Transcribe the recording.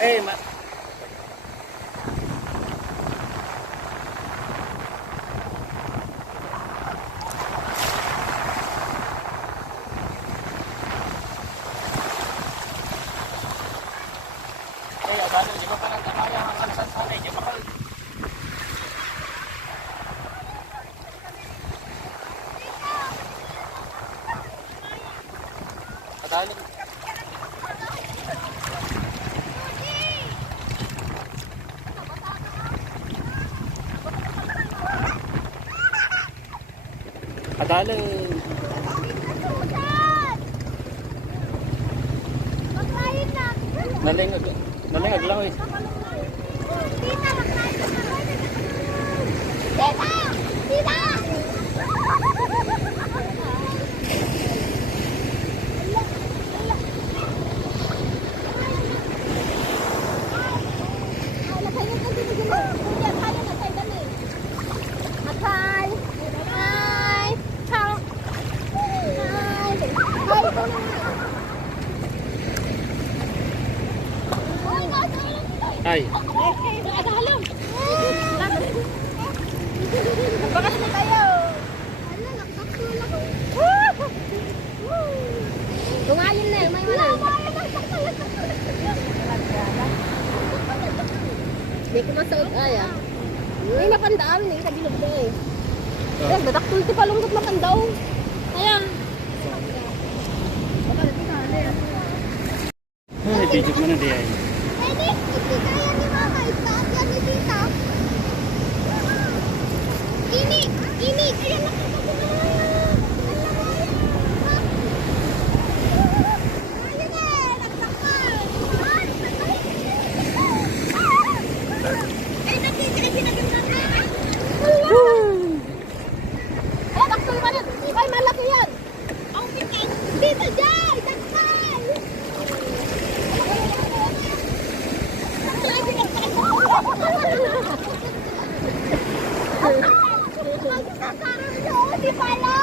Eh, agad, di ba pa lang kakaya ang sanay, di ba ka? Kadali. Kadali. Nalingag lang eh. Ay. Bakas na tayo. Tungayin na, may wala. Hindi ko masuot aya. May napandaan eh, kabilog na eh. Ayan, dadaktul ti palungkot mapandaw. Ayan. Ay, video mo na di ay. Pwede, hindi kaya ni mama. Itaat yan ni tita. Ini. Ayan, nakita ko na. Ayan eh, nagtakal. Ay, nakita na. Ay, daktul pa rin. Ay, malaki yan. Ang pikin. Dito dyan, daktal. Di pala!